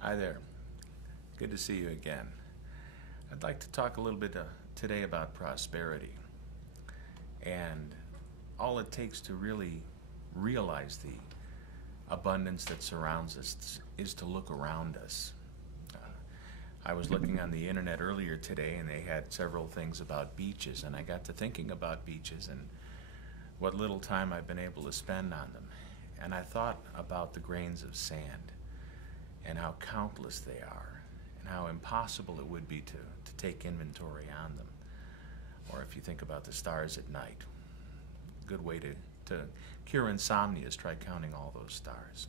Hi there. Good to see you again. I'd like to talk a little bit today about prosperity and all it takes to really realize the abundance that surrounds us is to look around us. Uh, I was looking on the internet earlier today and they had several things about beaches, and I got to thinking about beaches and what little time I've been able to spend on them. And I thought about the grains of sand and how countless they are, and how impossible it would be to take inventory on them. Or if you think about the stars at night, a good way to cure insomnia is try counting all those stars.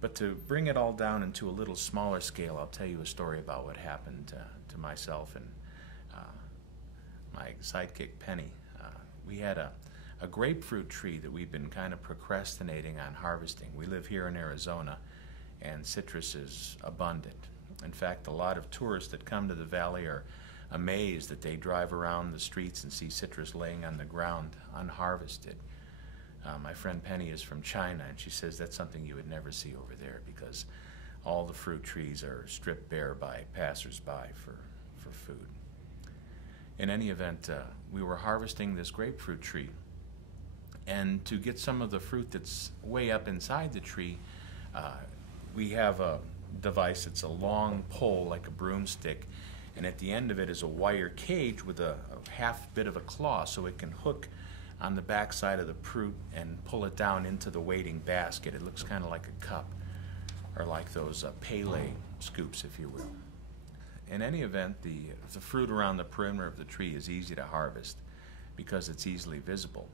But to bring it all down into a little smaller scale, I'll tell you a story about what happened to myself and my sidekick Penny. We had a grapefruit tree that we've been kind of procrastinating on harvesting. We live here in Arizona, and citrus is abundant. In fact, a lot of tourists that come to the valley are amazed that they drive around the streets and see citrus laying on the ground unharvested. My friend Penny is from China, and she says that's something you would never see over there because all the fruit trees are stripped bare by passers-by for food. In any event, we were harvesting this grapefruit tree, and to get some of the fruit that's way up inside the tree, we have a device. It's a long pole like a broomstick, and at the end of it is a wire cage with a half bit of a claw so it can hook on the back side of the fruit and pull it down into the waiting basket. It looks kind of like a cup, or like those Pele scoops, if you will. In any event, the fruit around the perimeter of the tree is easy to harvest because it's easily visible.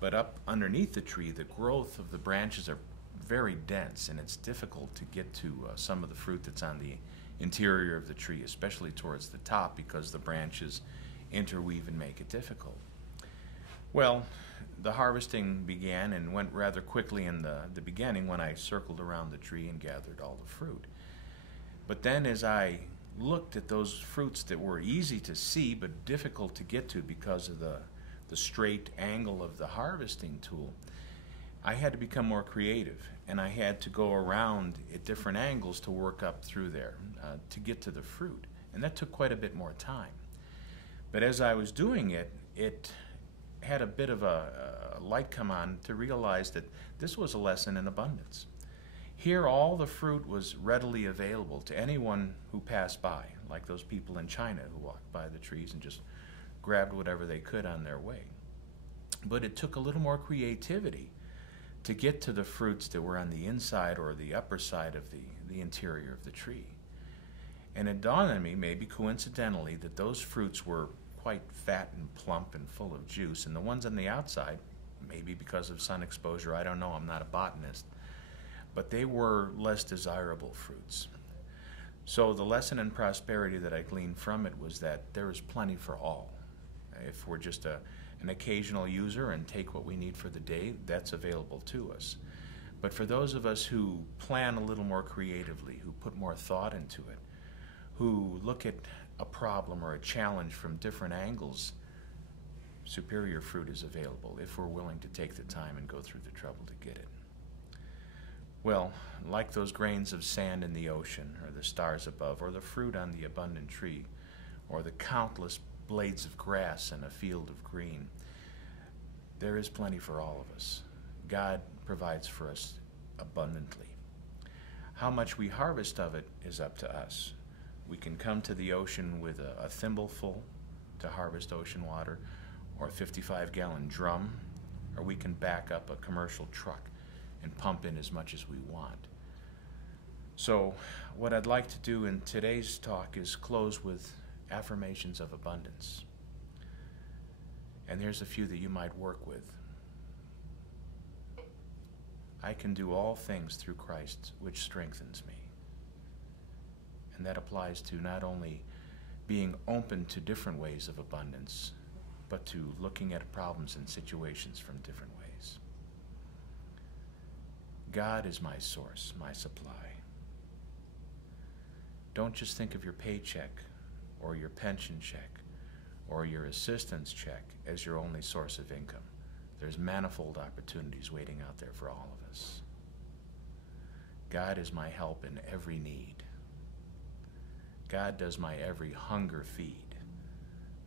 But up underneath the tree, the growth of the branches are very dense, and it's difficult to get to some of the fruit that's on the interior of the tree, especially towards the top, because the branches interweave and make it difficult. Well, the harvesting began and went rather quickly in the beginning when I circled around the tree and gathered all the fruit. But then as I looked at those fruits that were easy to see but difficult to get to because of the straight angle of the harvesting tool, I had to become more creative, and I had to go around at different angles to work up through there to get to the fruit, and that took quite a bit more time. But as I was doing it, it had a bit of a light come on to realize that this was a lesson in abundance. Here all the fruit was readily available to anyone who passed by, like those people in China who walked by the trees and just grabbed whatever they could on their way. But it took a little more creativity to get to the fruits that were on the inside or the upper side of the interior of the tree. And it dawned on me, maybe coincidentally, that those fruits were quite fat and plump and full of juice, and the ones on the outside, maybe because of sun exposure, I don't know, I'm not a botanist, but they were less desirable fruits. So the lesson in prosperity that I gleaned from it was that there is plenty for all. If we're just an occasional user and take what we need for the day, that's available to us. But for those of us who plan a little more creatively, who put more thought into it, who look at a problem or a challenge from different angles, superior fruit is available if we're willing to take the time and go through the trouble to get it. Well, like those grains of sand in the ocean, or the stars above, or the fruit on the abundant tree, or the countless blades of grass in a field of green, there is plenty for all of us. God provides for us abundantly. How much we harvest of it is up to us. We can come to the ocean with a thimbleful to harvest ocean water, or a 55-gallon drum, or we can back up a commercial truck and pump in as much as we want. So what I'd like to do in today's talk is close with affirmations of abundance. And there's a few that you might work with. I can do all things through Christ, which strengthens me. And that applies to not only being open to different ways of abundance, but to looking at problems and situations from different ways. God is my source, my supply. Don't just think of your paycheck or your pension check or your assistance check as your only source of income. There's manifold opportunities waiting out there for all of us. God is my help in every need. God does my every hunger feed.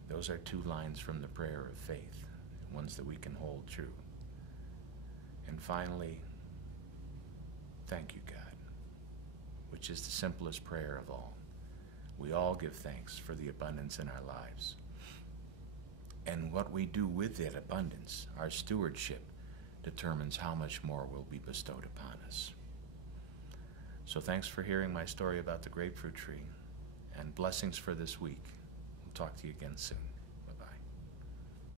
Those are two lines from the prayer of faith, ones that we can hold true. And finally, thank you, God, which is the simplest prayer of all. We all give thanks for the abundance in our lives. And what we do with that abundance, our stewardship, determines how much more will be bestowed upon us. So thanks for hearing my story about the grapefruit tree, and blessings for this week. We'll talk to you again soon.